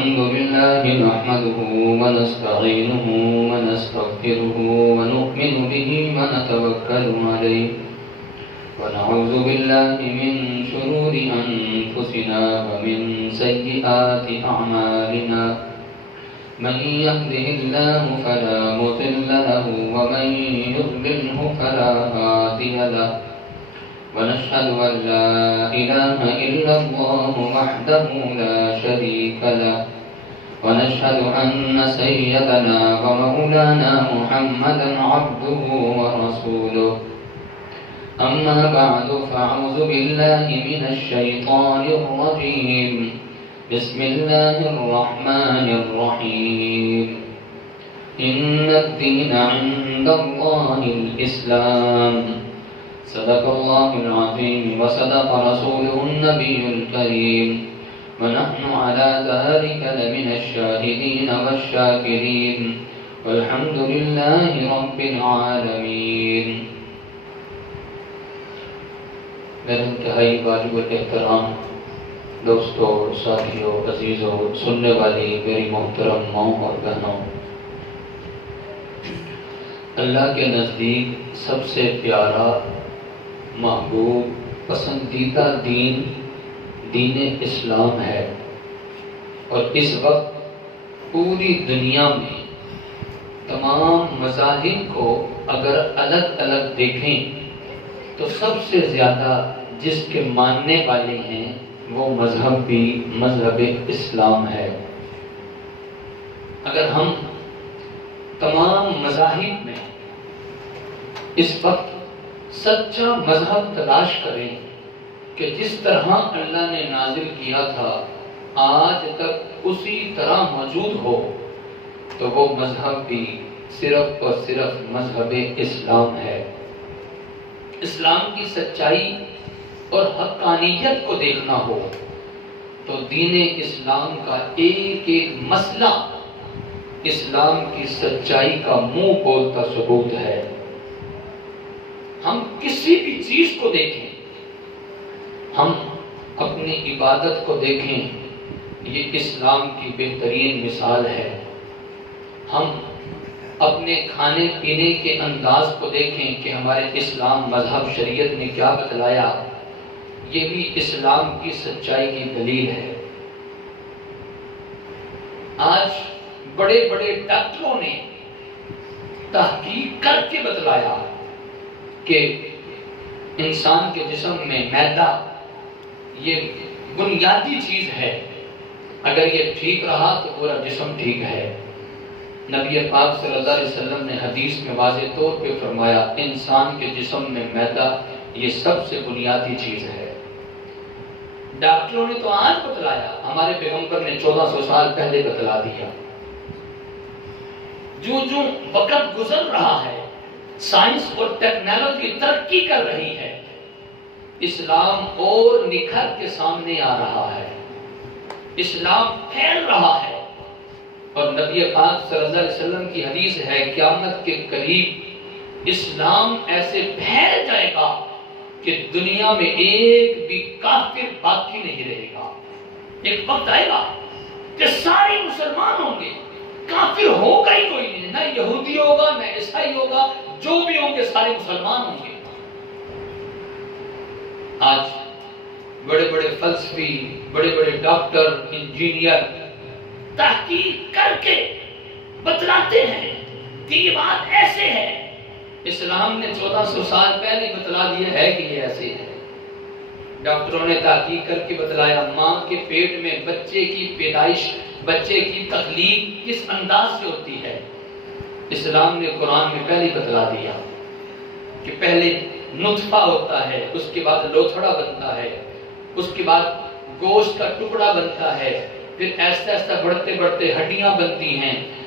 الحمد لله نحمده ونستعينه ونستغفره ونؤمن به ونتوكل عليه ونعوذ بالله من شرور أنفسنا ومن سيئات أعمالنا من يهده الله فلا مضل له ومن يضلله فلا هادي له ونشهد أن لا إله إلا الله وحده لا شريك له ونشهد أن سيدنا ومولانا محمدا عبده ورسوله أما بعد فأعوذ بالله من الشيطان الرجيم بسم الله الرحمن الرحيم إن الدين عند الله الإسلام صدق الله العظيم وصدق رسوله النبي الكريم ونحن على ذلك لمن الشاهدين والشاكرين والحمد لله رب العالمين. میرے انتہائی واجب الاحترام دوستوں، ساتھیوں، عزیزوں، سننے والی میری محترم ماؤں اور بہنوں، اللہ کے نزدیک سب سے پیارا، محبوب، پسندیدہ دین دین اسلام ہے، اور اس وقت پوری دنیا میں تمام مذاہب کو اگر الگ الگ دیکھیں تو سب سے زیادہ جس کے ماننے والے ہیں وہ مذہب بھی مذہب اسلام ہے. اگر ہم تمام مذاہب میں اس وقت سچا مذہب تلاش کریں کہ جس طرح اللہ نے نازل کیا تھا آج تک اسی طرح موجود ہو، تو وہ مذہب بھی صرف اور صرف مذہب اسلام ہے. اسلام کی سچائی اور حقانیت کو دیکھنا ہو تو دین اسلام کا ایک ایک مسئلہ اسلام کی سچائی کا منہ بولتا ثبوت ہے. ہم کسی بھی چیز کو دیکھیں، ہم اپنی عبادت کو دیکھیں، یہ اسلام کی بہترین مثال ہے. ہم اپنے کھانے پینے کے انداز کو دیکھیں کہ ہمارے اسلام مذہب شریعت نے کیا بتلایا، یہ بھی اسلام کی سچائی کی دلیل ہے. آج بڑے بڑے ڈاکٹروں نے تحقیق کر کے بتلایا کہ انسان کے جسم میں معدہ یہ بنیادی چیز ہے، اگر یہ ٹھیک رہا تو پورا جسم ٹھیک ہے. نبی پاک صلی اللہ علیہ وسلم نے حدیث میں واضح طور پہ فرمایا انسان کے جسم میں معدہ یہ سب سے بنیادی چیز ہے. ڈاکٹروں نے تو آج بتلایا، ہمارے پیغمبر نے 1400 سال پہلے بتلا دیا. جو جو وقت گزر رہا ہے، سائنس اور ٹیکنالوجی ترقی کر رہی ہے، اسلام اور نکھر کے سامنے آ رہا ہے، اسلام پھیل رہا ہے. اور نبی پاک صلی اللہ علیہ وسلم کی حدیث ہے قیامت کے قریب اسلام ایسے پھیل جائے گا کہ دنیا میں ایک بھی کافر باقی نہیں رہے گا. ایک وقت آئے گا کہ سارے مسلمان ہوں گے، کافر ہوگا ہی کوئی نہیں، نہ یہودی ہوگا نہ عیسائی ہوگا، جو بھی ہوں گے سارے مسلمان ہوں گے. آج بڑے بڑے فلسفی، بڑے بڑے ڈاکٹر، انجینئر تحقیق کر کے بتلاتے ہیں کہ یہ بات ایسے ہے. اسلام نے 1400 سال پہلے بتلا دیا ہے کہ یہ ایسے ہے. ڈاکٹروں نے تحقیق کر کے بتلایا ماں کے پیٹ میں بچے کی پیدائش، بچے کی تخلیق کس انداز سے ہوتی ہے. اسلام نے قرآن میں پہلے بتلا دیا کہ پہلے نطفہ ہوتا ہے، اس کے بعد لوتھڑا بنتا ہے، اس کے بعد گوشت کا ٹکڑا بنتا ہے، پھر ایسا ایسا بڑھتے بڑھتے ہڈیاں بنتی ہیں،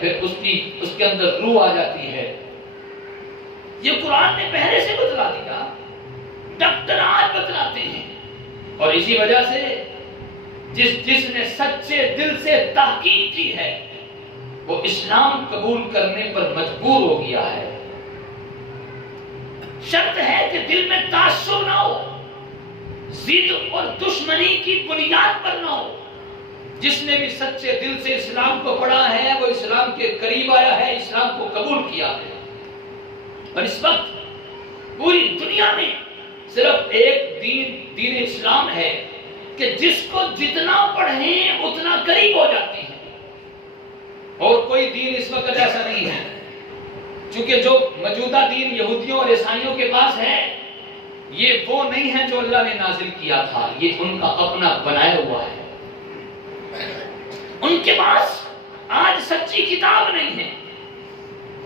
پھر اس کے اندر روح آ جاتی ہے. یہ قرآن نے پہلے سے بتلا دیا، ڈاکٹر آج بتلاتے ہیں. اور اسی وجہ سے جس نے سچے دل سے تحقیق کی ہے وہ اسلام قبول کرنے پر مجبور ہو گیا ہے. شرط ہے کہ دل میں تعصب نہ ہو، ضد اور دشمنی کی بنیاد پر نہ ہو. جس نے بھی سچے دل سے اسلام کو پڑھا ہے وہ اسلام کے قریب آیا ہے، اسلام کو قبول کیا ہے۔ اور اس وقت پوری دنیا میں صرف ایک دین اسلام ہے کہ جس کو جتنا پڑھیں اتنا قریب ہو جاتے ہیں، اور کوئی دین اس وقت ایسا نہیں ہے۔ چونکہ جو موجودہ دین یہودیوں اور عیسائیوں کے پاس ہے یہ وہ نہیں ہے جو اللہ نے نازل کیا تھا، یہ ان کا اپنا بنایا ہوا ہے۔ ان کے پاس آج سچی کتاب نہیں ہے،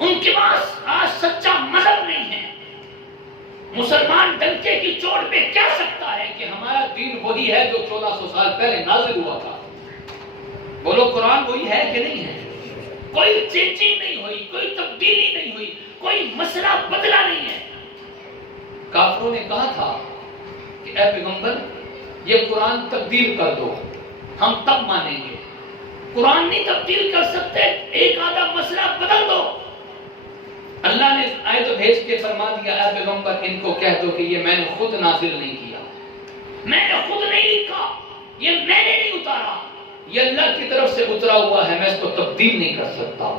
ان کے پاس آج سچا مذہب نہیں ہے۔ مسلمان ڈنکے کی چوٹ پہ کہہ سکتا ہے کہ ہمارا دین وہی ہے جو 1400 سال پہلے نازل ہوا تھا۔ بولو قرآن وہی ہے کہ نہیں ہے؟ کوئی چینجنگ نہیں ہوئی، کوئی تبدیلی نہیں ہوئی، کوئی مسئلہ بدلا نہیں ہے۔ کافروں نے کہا تھا کہ اے پیغمبر یہ قرآن تبدیل کر دو، ہم تب مانیں گے۔ قرآن نہیں تبدیل کر سکتے، ایک آدھا مسئلہ بدل دو۔ اللہ نے آیت بھیج کے فرما دیا اے پیغمبر ان کو کہہ دو کہ یہ میں نے خود نازل نہیں کیا، میں نے خود نہیں لکھا، یہ میں نے نہیں اتارا، یہ اللہ کی طرف سے اترا ہوا ہے، میں اس کو تبدیل نہیں کر سکتا۔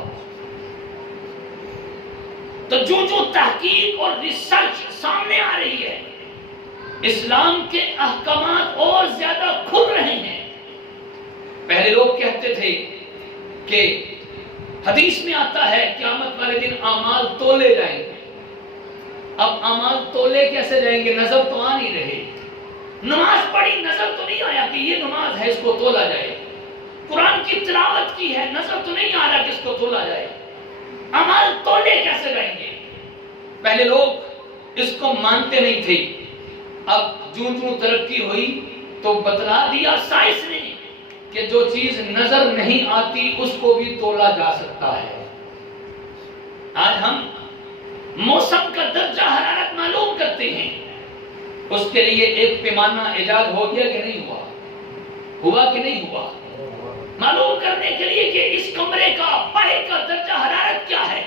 تو جو تحقیق اور ریسرچ سامنے آ رہی ہے، اسلام کے احکامات اور زیادہ کھل رہے ہیں۔ پہلے لوگ کہتے تھے کہ حدیث میں آتا ہے قیامت والے دن اعمال تولے جائیں گے۔ اب اعمال تولے کیسے جائیں گے؟ نظر تو آ نہیں رہے۔ نماز پڑھی نظر تو نہیں آیا کہ یہ نماز ہے اس کو تولا جائے۔ قرآن کی تلاوت کی ہے نظر تو نہیں آ رہا کہ اس کو تولا جائے۔ اعمال تولے کیسے جائیں گے؟ پہلے لوگ اس کو مانتے نہیں تھے، اب جوں ترقی ہوئی تو بتلا دیا سائنس نے کہ جو چیز نظر نہیں آتی اس کو بھی تولا جا سکتا ہے۔ آج ہم موسم کا درجہ حرارت معلوم کرتے ہیں، اس کے لیے ایک پیمانہ ایجاد ہو گیا کہ نہیں ہوا؟ ہوا کہ نہیں ہوا؟ معلوم کرنے کے لیے کہ اس کمرے کا باہر کا درجہ حرارت کیا ہے،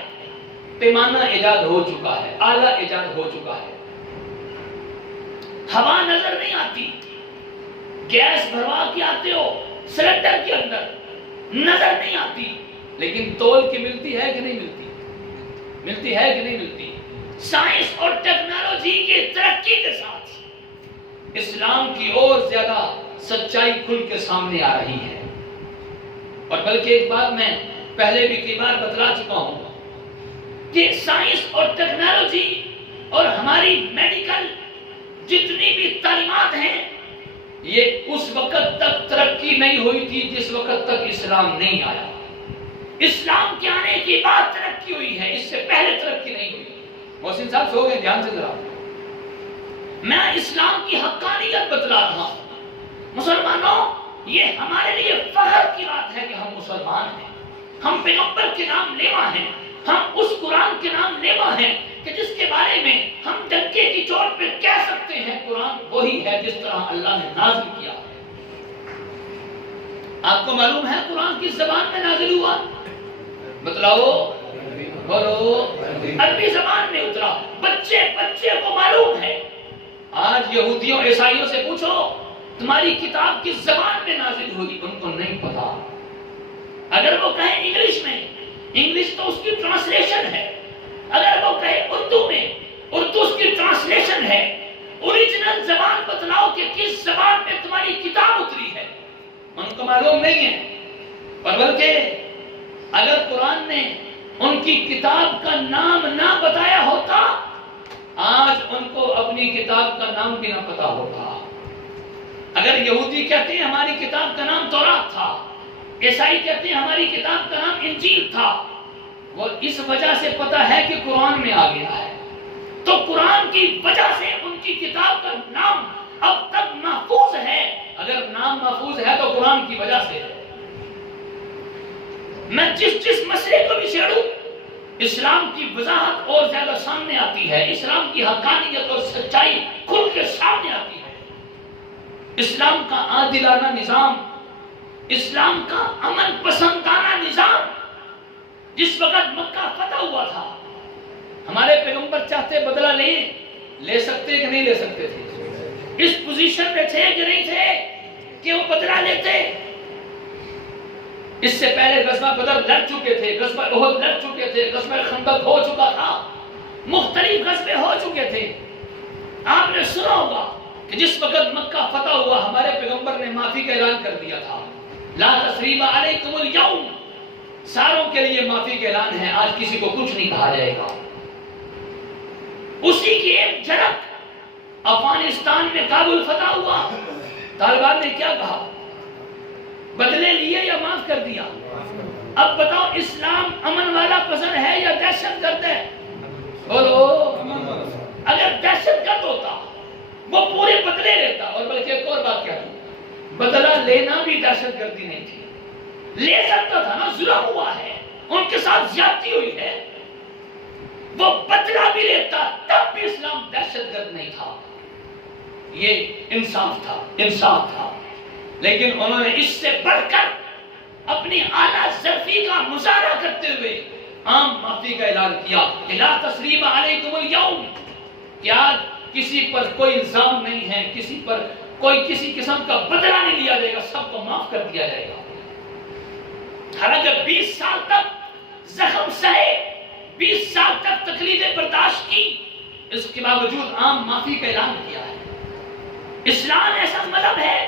پیمانہ ایجاد ہو چکا ہے، آلہ ایجاد ہو چکا ہے۔ ہوا نظر نہیں آتی، گیس بھروا کے آتے ہو سلنڈر کے اندر، نظر نہیں آتی، لیکن تول کے ملتی ہے کہ نہیں ملتی؟ ملتی ہے کہ نہیں ملتی؟ سائنس اور ٹیکنالوجی کی ترقی کے ساتھ اسلام کی اور زیادہ سچائی کھل کے سامنے آ رہی ہے۔ اور بلکہ ایک بات میں پہلے بھی کئی بار بتلا چکا ہوں کہ سائنس اور ٹیکنالوجی اور ہماری میڈیکل جتنی بھی تعلیمات ہیں یہ اس وقت تک ترقی نہیں ہوئی تھی جس وقت تک اسلام نہیں آیا۔ اسلام کے آنے کی بعد ترقی ہوئی ہے، اس سے پہلے ترقی نہیں ہوئی۔ محسن صاحب سو گئے، دھیان سے ذرا، میں اسلام کی حقانیت بتلا رہا ہوں۔ مسلمانوں یہ ہمارے لیے فخر کی بات ہے کہ ہم مسلمان ہیں، ہم پیغمبر کے نام لیوا ہیں، ہم اس قرآن کے نام لیوا ہیں کہ جس کے بارے میں ہم ڈنکے کی چوٹ پہ کہہ سکتے ہیں قرآن وہی ہے جس طرح اللہ نے نازل کیا۔ آپ کو معلوم ہے قرآن کس زبان میں نازل ہوا؟ بتلاؤ، بولو۔ عربی زبان میں اترا، بچے کو معلوم ہے۔ آج یہودیوں عیسائیوں سے پوچھو تمہاری کتاب کس زبان میں نازل ہوئی، ان کو نہیں پتا۔ اگر وہ کہیں انگلش میں، انگلش تو اس کی ٹرانسلیشن ہے، اگر وہ کہے اردو میں، اردو اس کی ٹرانسلیشن ہے۔ اوریجنل زبان بتلاؤ کہ کس زبان میں تمہاری کتاب اتری ہے، ان کو معلوم نہیں ہے۔ اور بلکہ اگر قرآن نے ان کی کتاب کا نام نہ بتایا ہوتا آج ان کو اپنی کتاب کا نام بھی نہ پتا ہوتا۔ اگر یہودی کہتے ہیں ہماری کتاب کا نام تورات تھا، عیسائی کہتے ہیں ہماری کتاب کا نام انجیل تھا، وہ اس وجہ سے پتا ہے کہ قرآن میں آ گیا ہے، تو قرآن کی وجہ سے ان کی کتاب کا نام اب تک محفوظ ہے۔ اگر نام محفوظ ہے تو قرآن کی وجہ سے ہے۔ میں جس مسئلے کو بھی چھیڑوں اسلام کی وضاحت اور زیادہ سامنے آتی ہے، اسلام کی حقانیت اور سچائی کھل کے سامنے آتی ہے۔ اسلام کا عادلانہ نظام، اسلام کا امن پسندانہ نظام، جس وقت مکہ فتح ہوا تھا ہمارے پیغمبر چاہتے بدلہ لے سکتے کہ نہیں لے سکتے تھے؟ اس پوزیشن میں تھے کہ نہیں تھے کہ وہ بدلہ لیتے؟ اس سے پہلے غزوہ بدر لڑ چکے تھے، غزوہ احد لڑ چکے تھے، غزوہ خندق ہو چکا تھا، مختلف غزوے ہو چکے تھے۔ آپ نے سنا ہوگا کہ جس وقت مکہ فتح ہوا ہمارے پیغمبر نے معافی کا اعلان کر دیا تھا، لا تثریب علیکم اليوم، ساروں کے لیے معافی کا اعلان ہے، آج کسی کو کچھ نہیں کہا جائے گا۔ اسی کی ایک جھلک افغانستان میں کابل فتح ہوا، طالبان نے کیا کہا؟ بدلے لیے یا معاف کر دیا؟ اب بتاؤ اسلام امن والا پسند ہے یا دہشت گرد ہے؟ بولو، اگر دہشت گرد ہوتا وہ پورے بدلے لیتا، اور بلکہ ایک اور بات کیا تھی، بدلہ لینا بھی دہشت گردی نہیں تھی، لے سکتا تھا نا، ظلم ہوا ہے، ان کے ساتھ زیادتی ہوئی ہے، وہ بدلہ بھی لیتا تب بھی اسلام دہشت گرد نہیں تھا۔ یہ انصاف تھا، انصاف تھا، لیکن انہوں نے اس سے بڑھ کر اپنی اعلیٰ ظرفی کا مظاہرہ کرتے ہوئے عام معافی کا اعلان کیا کہ لا تثریب علیکم اليوم، کیا کسی پر کوئی الزام نہیں ہے، کسی پر کوئی کسی قسم کا بدلہ نہیں لیا جائے گا، سب کو معاف کر دیا جائے گا۔ حالانکہ 20 سال تک زخم سہے، 20 سال تک تکلیفیں برداشت کی، اس کے باوجود عام معافی کا اعلان کیا ہے۔ اسلام ایسا مذہب ہے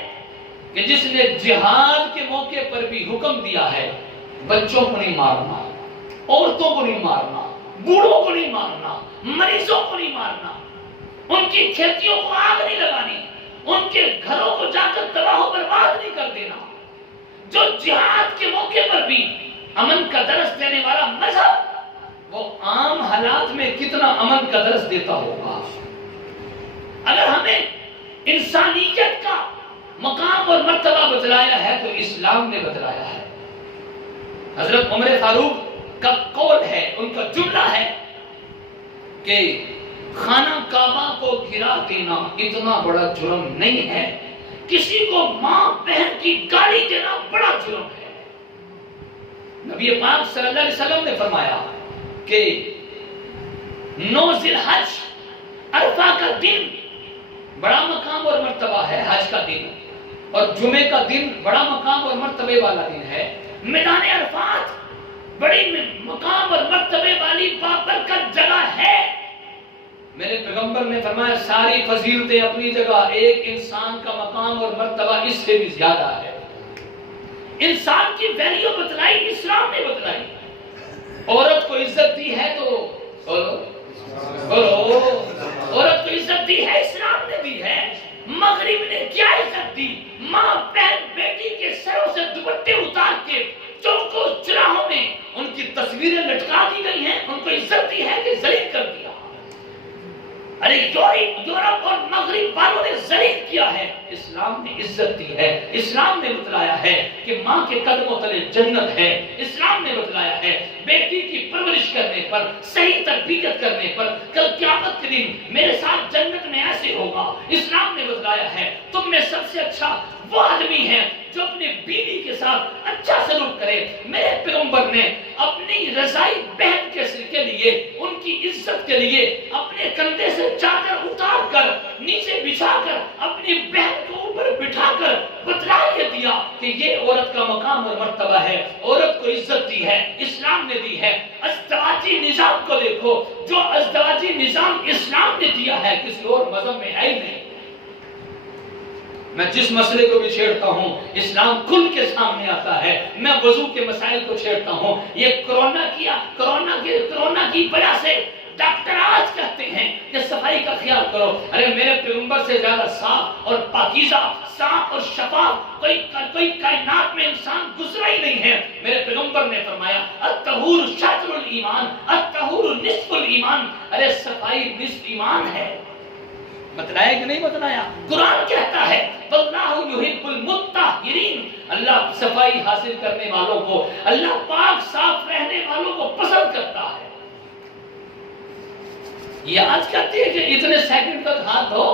کہ جس نے جہاد کے موقع پر بھی حکم دیا ہے بچوں کو نہیں مارنا، عورتوں کو نہیں مارنا، بوڑھوں کو نہیں مارنا، مریضوں کو نہیں مارنا، ان کی کھیتیوں کو آگ نہیں لگانی، ان کے گھروں کو جا کر تباہ و برباد نہیں کر دینا۔ جو جہاد کے موقع پر بھی امن کا درس دینے والا مذہب، وہ عام حالات میں کتنا امن کا درس دیتا ہوگا۔ اگر ہمیں انسانیت کا مقام اور مرتبہ بتلایا ہے تو اسلام نے بتلایا ہے۔ حضرت عمر فاروق کا قول ہے، ان کا جملہ ہے کہ خانہ کعبہ کو گرا دینا اتنا بڑا جرم نہیں ہے، کسی کو ماں بہن کی گالی دینا بڑا جرم ہے۔ نبی پاک صلی اللہ علیہ وسلم نے فرمایا کہ 9 ذی الحج عرفہ کا دن بڑا مقام اور مرتبہ ہے، حج کا دن، اور جمعے کا دن بڑا مقام اور مرتبے والا دن ہے۔ میدان عرفات بڑی مقام اور مرتبے والی بابرکت جگہ ہے۔ میرے پیغمبر نے فرمایا ساری فضیلتیں اپنی جگہ، ایک انسان کا مقام اور مرتبہ اس سے بھی زیادہ ہے۔ انسان کی ویلیو بتلائی، اسلام نے بتلائی۔ عورت کو عزت دی ہے تو بولو بولو، عورت کو عزت دی ہے، اسلام نے دی ہے۔ مغرب نے کیا عزت دی؟ ماں بہن بیٹی کے سروں سے دوپٹے اتار کے چوکوں چراہوں میں ان کی تصویریں لٹکا دی گئی ہیں، ان کو عزت دی ہے کہ ذلیل کر دیا؟ ارے یورپ اور مغرب والوں نے ذلیل کیا ہے، اسلام نے عزت دی ہے۔ اسلام نے بتلایا ہے کہ ماں کے قدموں تلے جنت ہے۔ اسلام نے بتلایا ہے بیٹی کی پرورش کرنے پر، صحیح تربیت کرنے پر کل قیامت کے دن میرے ساتھ جنت میں ایسے ہوگا۔ اسلام نے بتلایا ہے تم میں سب سے اچھا وہ آدمی ہے جو اپنے بیوی کے ساتھ اچھا سلوک کرے۔ میرے پیغمبر نے اپنی رضائی بہن کے لیے، ان کی عزت کے لیے اپنے کندھے سے چادر اتار کر نیچے بچھا کر اپنی بہن کو اوپر بٹھا کر بتلا یہ دیا کہ یہ عورت کا مقام اور مرتبہ ہے، عورت کو عزت دی ہے، اسلام نے دی ہے۔ ازدواجی نظام کو دیکھو، جو ازدواجی نظام اسلام نے دیا ہے کسی اور مذہب میں ہے ہی نہیں۔ میں جس مسئلے کو بھی چھیڑتا ہوں اسلام کھل کے سامنے آتا ہے۔ میں وضو کے مسائل کو چھیڑتا ہوں، یہ کرونا کی وجہ سے ڈاکٹر آج کہتے ہیں کہ صفائی کا خیال کرو۔ ارے میرے پیغمبر سے زیادہ صاف اور پاکیزہ، صاف اور شفاف کوئی کائنات میں انسان گزرا ہی نہیں ہے۔ میرے پیغمبر نے فرمایا الطہور شطر الایمان، الطہور نصف الایمان، ارے صفائی نصف ایمان ہے۔ بتلایا کہ نہیں بتلایا؟ قرآن کہتا ہے واللہ یحب المطہرین، اللہ صفائی حاصل کرنے والوں کو، اللہ پاک صاف رہنے والوں کو پسند کرتا ہے۔ یہ آج کہتے ہیں کہ اتنے سیکنڈ تک ہاتھ دھو،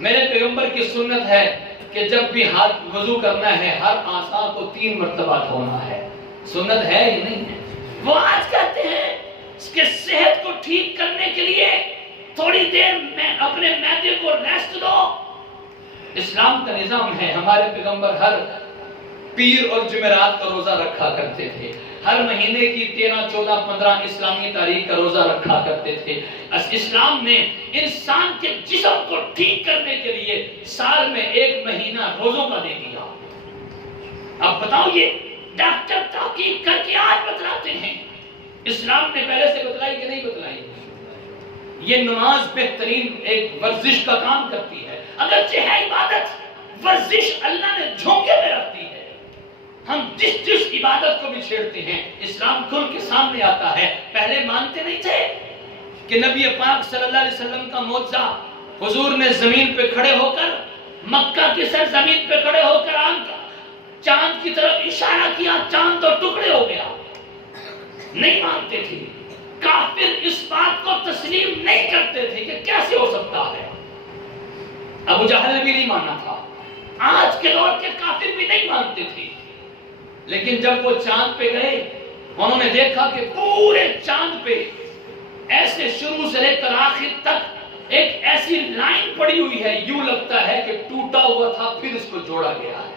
میرے پیغمبر کی سنت ہے کہ جب بھی ہاتھ وضو کرنا ہے ہر اعضاء کو 3 مرتبہ دھونا ہے۔ سنت ہے یا نہیں ہے؟ وہ آج کہتے ہیں کہ صحت کو ٹھیک کرنے کے لیے تھوڑی دیر میں اپنے معدے کو ریسٹ دو۔ اسلام کا نظام ہے، ہمارے پیغمبر ہر پیر اور جمعرات کا روزہ رکھا کرتے تھے، ہر مہینے کی 13، 14، 15 اسلامی تاریخ کا روزہ رکھا کرتے تھے۔ اسلام نے انسان کے جسم کو ٹھیک کرنے کے لیے سال میں 1 مہینہ روزوں کا دے دیا۔ اب بتاؤ، یہ ڈاکٹر تحقیق کر کے آج بتلاتے ہیں، اسلام نے پہلے سے بتلائی کہ نہیں بتلائی؟ یہ نماز بہترین ایک ورزش کا کام کرتی ہے، اگرچہ ہے عبادت، ورزش اللہ نے جھونکے میں رکھ دی ہے۔ ہم جس عبادت کو بھی چھیڑتے ہیں اسلام کھل کے سامنے آتا ہے۔ پہلے مانتے نہیں تھے کہ نبی پاک صلی اللہ علیہ وسلم کا معجزہ، حضور نے زمین پہ کھڑے ہو کر، مکہ کی سرزمین پہ کھڑے ہو کر چاند کی طرف اشارہ کیا، چاند تو ٹکڑے ہو گیا۔ نہیں مانتے تھے، کافر اس بات کو تسلیم نہیں کرتے تھے کہ کیسے ہو سکتا ہے۔ ابو جہل بھی نہیں مانا تھا، آج کے دور کے کافر بھی نہیں مانتے تھے، لیکن جب وہ چاند پہ گئے، انہوں نے دیکھا کہ پورے چاند پہ ایسے شروع سے لے کر آخر تک ایک ایسی لائن پڑی ہوئی ہے، یوں لگتا ہے کہ ٹوٹا ہوا تھا پھر اس کو جوڑا گیا ہے۔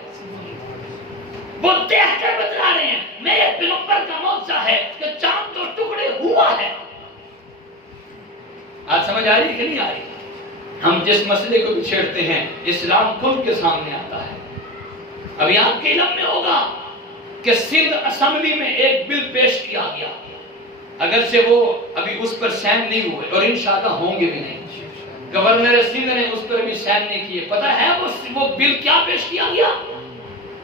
وہ دیکھ کر بتلا رہے ہیں میرے پیغمبر کا معجزہ ہے کہ چاند تو ٹکڑے ہوا ہے۔ آج سمجھ آ رہی کہ نہیں آ رہی؟ ہم جس مسئلے کو بھی چھیڑتے ہیں اسلام کھل کے سامنے آتا ہے۔ ابھی آپ کے علم میں ہوگا کہ سندھ اسمبلی میں ایک بل پیش کیا گیا، اگرچہ وہ ابھی اس پر سائن نہیں ہوئے اور انشاءاللہ ہوں گے بھی نہیں، گورنر سندھ نے اس پر بھی سائن نہیں کیے۔ پتہ ہے وہ بل کیا پیش کیا گیا؟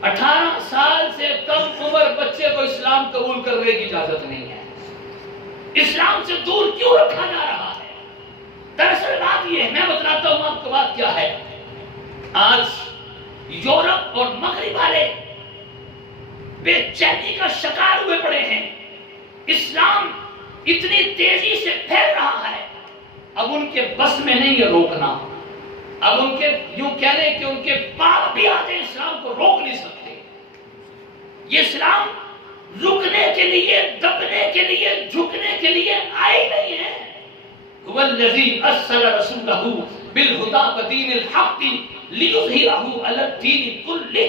18 سال سے کم عمر بچے کو اسلام قبول کرنے کی اجازت نہیں ہے۔ اسلام سے دور کیوں رکھا جا رہا ہے؟ دراصل بات یہ ہے، میں بتلاتا ہوں آپ کو بات کیا ہے۔ آج یورپ اور مغرب والے بے چینی کا شکار ہوئے پڑے ہیں۔ اسلام اتنی تیزی سے پھیل رہا ہے، اب ان کے بس میں نہیں ہے روکنا۔ اب ان کے یوں کہہ لیں کہ ان کے باپ بھی آتے اسلام کو روک نہیں سکتے۔ یہ اسلام رکنے کے لیے، دبنے کے لیے، جھکنے کے لیے آئے نہیں ہے۔ وَالَّذِي أَرْسَلَ رَسُولَهُ بِالْهُدَىٰ وَدِينِ الْحَقِّ لِيُظْهِرَهُ عَلَى الدِّينِ كُلِّهِ۔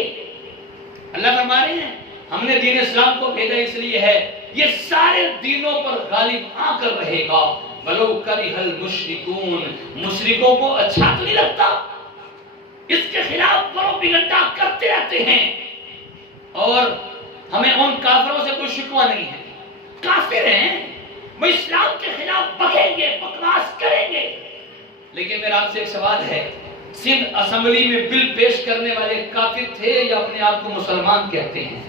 اللہ فرما رہے ہیں ہم نے دین اسلام کو بھیجا اس لیے ہے یہ سارے دینوں پر غالب آ کر رہے گا۔ وَلَوْ كَرِهَ الْمُشْرِكُونَ، مشرکوں کو اچھا تو نہیں لگتا، اس کے خلاف پروپیگنڈا کرتے رہتے ہیں، اور ہمیں ان کافروں سے کوئی شکوہ نہیں ہے۔ کافر ہیں، وہ اسلام کے خلاف بکیں گے، بکواس کریں گے، لیکن میرا آپ سے ایک سوال ہے، سندھ اسمبلی میں بل پیش کرنے والے کافر تھے یا اپنے آپ کو مسلمان کہتے ہیں؟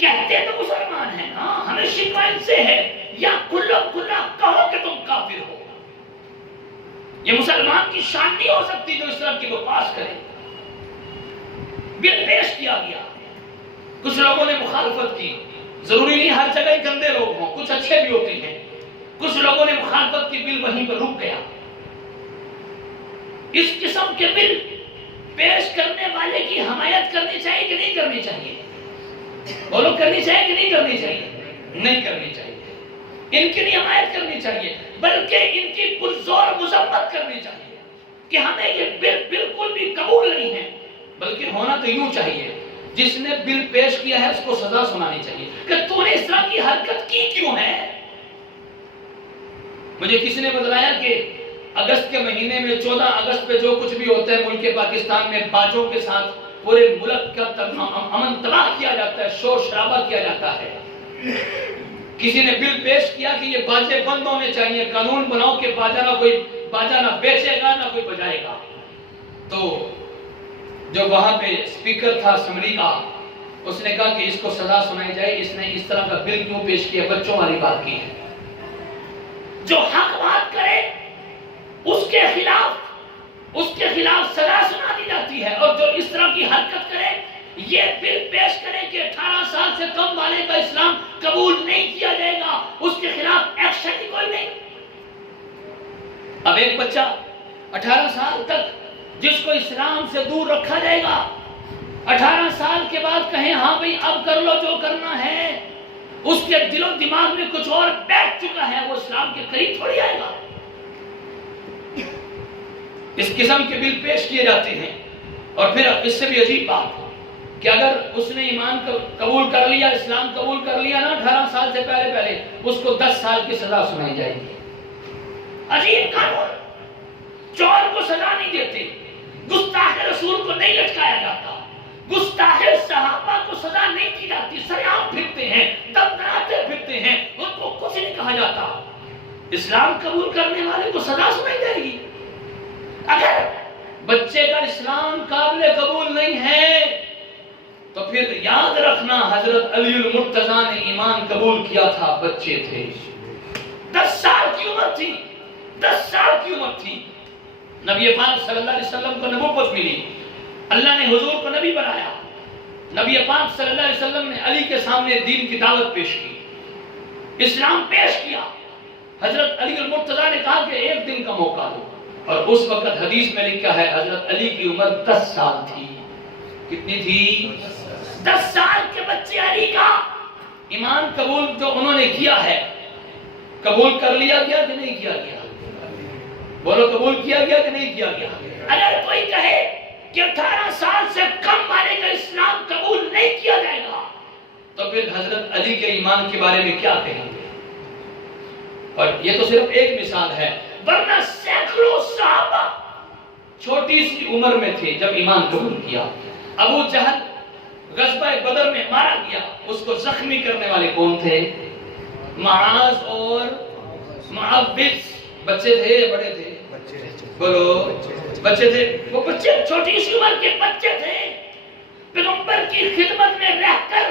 کہتے تو مسلمان ہیں، ہاں ہمیں شکوہ ان سے ہے، یا کھلا کھلا کہو کہ تم کافر ہو۔ یہ مسلمان کی شان نہیں ہو سکتی جو اس طرح کی بکواس کرے۔ بل پیش کیا گیا، کچھ لوگوں نے مخالفت کی، ضروری نہیں ہر جگہ گندے لوگ ہوں، کچھ اچھے بھی ہوتے ہیں، کچھ لوگوں نے مخالفت کی، بل وہیں پر رک گیا۔ اس قسم کے بل پیش کرنے والے کی حمایت کرنی چاہیے کہ نہیں کرنی چاہیے؟ بولو، کرنی چاہیے کہ نہیں کرنی چاہیے؟ نہیں کرنی چاہیے۔ ان کی نہیں حمایت کرنی چاہیے، بلکہ ان کی پرزور مذمت کرنی چاہیے کہ ہمیں یہ بل بالکل بھی قبول نہیں ہے، بلکہ ہونا تو یوں چاہیے، جس نے بل پیش کیا ہے اس کو سزا سنانی چاہیے کہ تو نے اس طرح کی حرکت کی کیوں ہے۔ مجھے کسی نے بتلایا کہ اگست کے مہینے میں 14 اگست پہ جو کچھ بھی ہوتا ہے ملک پاکستان میں باجوں کے ساتھ پورے ملک کا امن تباہ کیا جاتا ہے، شور شرابہ کیا جاتا ہے۔ کسی نے بل پیش کیا کہ یہ باجے بند ہونے چاہیے، قانون بناؤ کہ باجا نہ بیچے گا نہ کوئی بجائے گا۔ تو جو وہاں پہ اسپیکر تھا اسمبلی کا، اس نے کہا کہ اس کو سزا سنائی جائے، اس نے اس طرح کا بل کیوں پیش کیا، بچوں والی بات کی ہے۔ جو حق بات کرے اس کے خلاف سزا سنا دی جاتی ہے، اور جو اس طرح کی حرکت کرے، یہ بل پیش کرے کہ 18 سال سے کم والے کا اسلام قبول نہیں کیا جائے گا، اس کے خلاف ایکشن ہی کوئی نہیں۔ اب ایک بچہ 18 سال تک جس کو اسلام سے دور رکھا جائے گا، 18 سال کے بعد کہیں ہاں بھئی اب کر لو جو کرنا ہے، اس کے دل و دماغ میں کچھ اور بیٹھ چکا ہے، وہ اسلام کے قریب تھوڑی آئے گا۔ اس قسم کے بل پیش کیے جاتے ہیں، اور پھر اس سے بھی عجیب بات، کہ اگر اس نے ایمان قبول کر لیا، اسلام قبول کر لیا نا 18 سال سے پہلے اس کو 10 سال کی سزا سنائی جائے گی۔ عجیب قانون، چور کو سزا نہیں دیتے، گستاخ رسول کو نہیں لٹکایا جاتا، گستاخ صحابہ کو سزا نہیں کی جاتی، سریعام پھرتے ہیں، دمدراتے پھرتے ہیں، ان کو کچھ نہیں کہا جاتا۔ اسلام قبول کرنے والے کو سزا سنائی جائے گی۔ اگر بچے کا اسلام قابل قبول نہیں ہے تو پھر یاد رکھنا حضرت علی المرتضیٰ نے ایمان قبول کیا تھا، بچے تھے، 10 سال کی عمر تھی، 10 سال کی عمر تھی۔ نبی پاک صلی اللہ علیہ وسلم کو نبوت ملی، اللہ نے حضور کو نبی بنایا، نبی پاک صلی اللہ علیہ وسلم نے علی کے سامنے دین کی دعوت پیش کی، اسلام پیش کیا۔ حضرت علی المرتضیٰ نے کہا کہ 1 دن کا موقع دو، اور اس وقت حدیث میں لکھا ہے حضرت علی کی عمر 10 سال تھی۔ کتنی تھی؟ 10 سال کے بچے علی کا ایمان قبول جو انہوں نے کیا ہے، قبول کر لیا گیا کہ نہیں کیا گیا؟ بولو، قبول کیا گیا کہ نہیں کیا گیا؟ اگر کوئی کہے کہ 18 سال سے کم والے کا اسلام قبول نہیں کیا جائے گا تو پھر حضرت علی کے ایمان کے بارے میں کیا کہیں گے؟ اور یہ تو صرف ایک مثال ہے، ورنہ سینکڑوں صحابہ چھوٹی سی عمر میں تھے جب ایمان قبول کیا۔ ابو جہل غزوہ بدر میں مارا گیا، اس کو زخمی کرنے والے کون تھے؟ معاذ اور معوذ۔ بچے تھے بڑے تھے؟ بولو، بچے تھے۔ وہ بچے چھوٹی سی عمر کے بچے تھے، پیغمبر کی خدمت میں رہ کر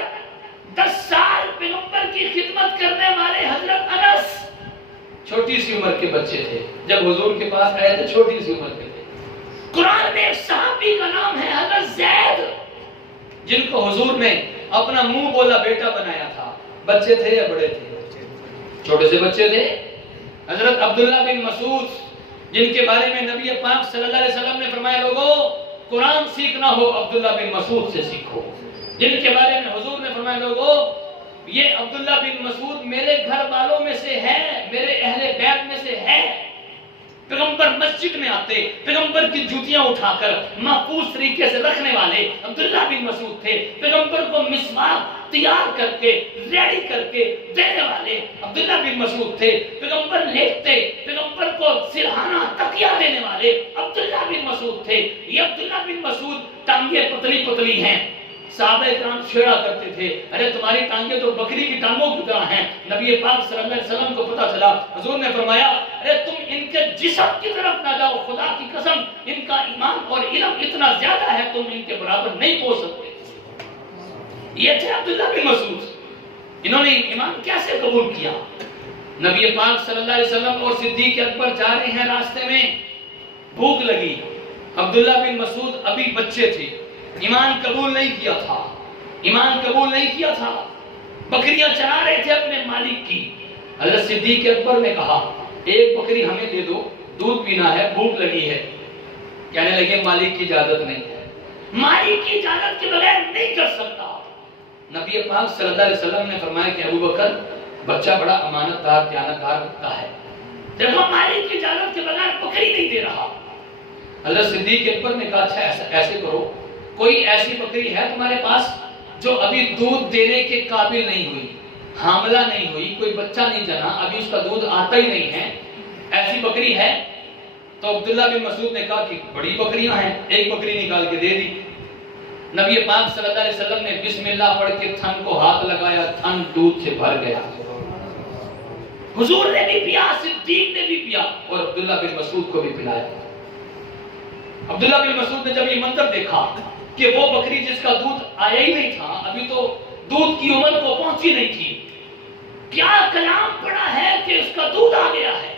10 سال پیغمبر کی خدمت کرنے والے حضرت انس چھوٹی سی عمر کے بچے تھے، جب حضور کے پاس آئے تھے چھوٹی سی عمر کے تھے۔ قرآن میں ایک صحابی کا نام ہے حضرت زید، جن کو حضور نے اپنا منہ بولا بیٹا بنایا تھا۔ بچے تھے یا بڑے تھے؟ چھوٹے سے بچے تھے۔ حضرت عبداللہ بن مسعود، جن کے بارے میں نبی پاک صلی اللہ علیہ وسلم نے فرمایا لوگو قرآن سیکھنا ہو عبداللہ بن مسعود سے سیکھو، جن کے بارے میں حضور نے فرمایا لوگو یہ عبداللہ بن مسعود میرے گھر والوں میں سے ہے، میرے اہل بیت میں سے ہے۔ پیغمبر مسجد میں آتے، پیغمبر کی جوتیاں اٹھا کر محفوظ طریقے سے رکھنے والے عبداللہ بن مسعود تھے۔ پیغمبر کو مسواک تیار کر کے ریڈی کر کے دینے والے عبداللہ بن مسعود تھے۔ پیغمبر لیٹتے پیغمبر کو سرہانہ تکیہ دینے والے عبداللہ بن مسعود تھے۔ یہ عبداللہ بن مسعود ٹانگیں پتلی پتلی ہیں، صحابہ اکرام چھیڑا کرتے تھے، ارے تمہاری ٹانگیں تو بکری کی ٹانگوں کی طرح ہیں۔ نبی پاک صلی اللہ علیہ وسلم کو پتہ چلا، حضور نے فرمایا ارے تم ان کے جسم کی طرف نہ جاؤ، خدا کی قسم ان کا ایمان اور علم اتنا زیادہ ہے تم ان کے برابر نہیں پہنچ سکتے۔ یہ تھے عبداللہ بن مسعود، انہوں نے ایمان کیسے قبول کیا؟ نبی پاک صلی اللہ علیہ وسلم اور صدیق اکبر جا رہے ہیں، راستے میں بھوک لگی، عبداللہ بن مسعود ابھی بچے تھے، ایمان قبول نہیں کیا تھا، ایمان قبول نہیں کیا تھا، بکریاں چرا رہے تھے اپنے مالک کی۔ حضرت صدیق اکبر نے کہا ایک بکری ہمیں دے دو، دودھ پینا ہے، بھوک لگی ہے۔ کہنے لگے مالک کی اجازت نہیں ہے، مالک کی اجازت کے بغیر نہیں کر سکتا۔ نبی پاک صلی اللہ علیہ وسلم نے فرمایا کہ ابو بکر بچہ بڑا امانت دار دیانتدار ہوتا ہے، دیکھو مالک کی اجازت کے بغیر بکری نہیں دے رہا۔ حضرت صدیق اکبر نے کہا اچھا ایسے کرو، کوئی ایسی بکری ہے تمہارے پاس جو ابھی دودھ دینے کے قابل نہیں ہوئی، حاملہ نہیں ہوئی، کوئی بچہ نہیں جنا، ابھی اس کا دودھ آتا ہی نہیں ہے، ایسی بکری ہے؟ تو عبداللہ بن مسعود نے کہا کہ بڑی بکریاں ہیں، ایک بکری نکال کے دے دی۔ نبی پاک صلی اللہ علیہ وسلم نے بسم اللہ پڑھ کے تھن کو ہاتھ لگایا، تھن دودھ سے بھر گیا۔ حضور نے بھی پیا، صدیق نے بھی پیا، اور عبداللہ بن مسعود کو بھی پلایا۔ عبداللہ بن مسعود نے جب یہ منظر دیکھا کہ وہ بکری جس کا دودھ آیا ہی نہیں تھا، ابھی تو دودھ کی عمر کو پہنچی نہیں تھی، کیا کلام پڑھا ہے کہ اس کا دودھ آ گیا ہے؟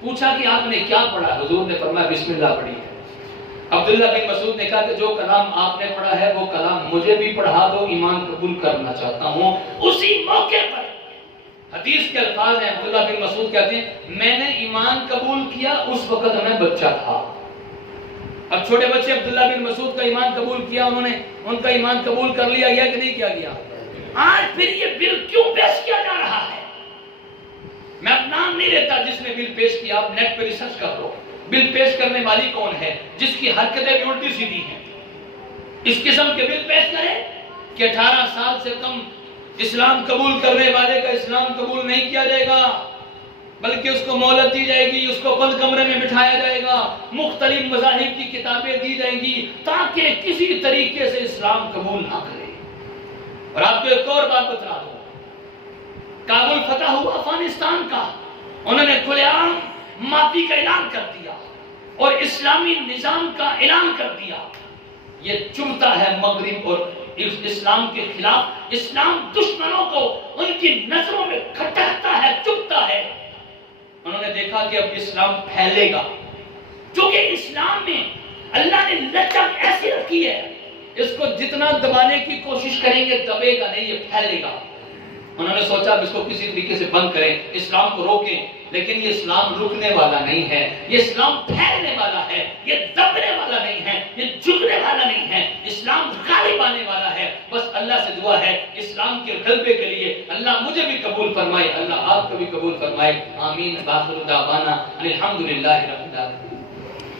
پوچھا کہ آپ نے کیا پڑھا؟ حضور نے فرمایا بسم اللہ پڑھی ہے۔ عبداللہ بن مسعود نے کہا کہ جو کلام آپ نے پڑھا ہے وہ کلام مجھے بھی پڑھا دو، ایمان قبول کرنا چاہتا ہوں۔ اسی موقع پر حدیث کے الفاظ ہیں، عبداللہ بن مسعود کہتے ہیں میں نے ایمان قبول کیا اس وقت میں بچہ تھا۔ اب چھوٹے بچے عبداللہ بن مسعود کا ایمان قبول کیا، انہوں نے ان کا ایمان قبول کر لیا یا کہ نہیں کیا گیا؟ آج پھر یہ بل کیوں پیش کیا جا رہا ہے؟ میں اب نام نہیں لیتا جس نے بل پیش کیا، آپ نیٹ پہ ریسرچ کر لو بل پیش کرنے والی کون ہے، جس کی حرکتیں بھی الٹی سیدھی ہیں۔ اس قسم کے بل پیش کرے کہ 18 سال سے کم اسلام قبول کرنے والے کا اسلام قبول نہیں کیا جائے گا، بلکہ اس کو مہلت دی جائے گی، اس کو بند کمرے میں بٹھایا جائے گا، مختلف مذاہب کی کتابیں دی جائیں گی تاکہ کسی طریقے سے اسلام قبول نہ کرے۔ اور آپ کو ایک اور بات بتا دوں، کابل فتح ہوا افغانستان کا، انہوں نے کھلے عام معافی کا اعلان کر دیا اور اسلامی نظام کا اعلان کر دیا۔ یہ چبھتا ہے مغرب اور اسلام کے خلاف، اسلام دشمنوں کو ان کی نظروں میں کھٹکتا ہے، چبھتا ہے۔ انہوں نے دیکھا کہ اب اسلام پھیلے گا، کیونکہ اسلام میں اللہ نے لچک ایسی رکھی ہے، اس کو جتنا دبانے کی کوشش کریں گے دبے گا نہیں، یہ پھیلے گا۔ انہوں نے سوچا اب اس کو کسی طریقے سے بند کریں، اسلام کو روکیں، لیکن یہ اسلام رکنے والا نہیں ہے، یہ اسلام پھیلنے والا ہے، یہ دبنے والا نہیں ہے، یہ جھکنے والا نہیں ہے، اسلام غالب آنے والا ہے۔ بس اللہ سے دعا ہے اسلام کے غلبے کے لیے اللہ مجھے بھی قبول فرمائے، اللہ آپ کو بھی قبول فرمائے، آمین۔ باخر دعوانا الحمدللہ رب العالمین۔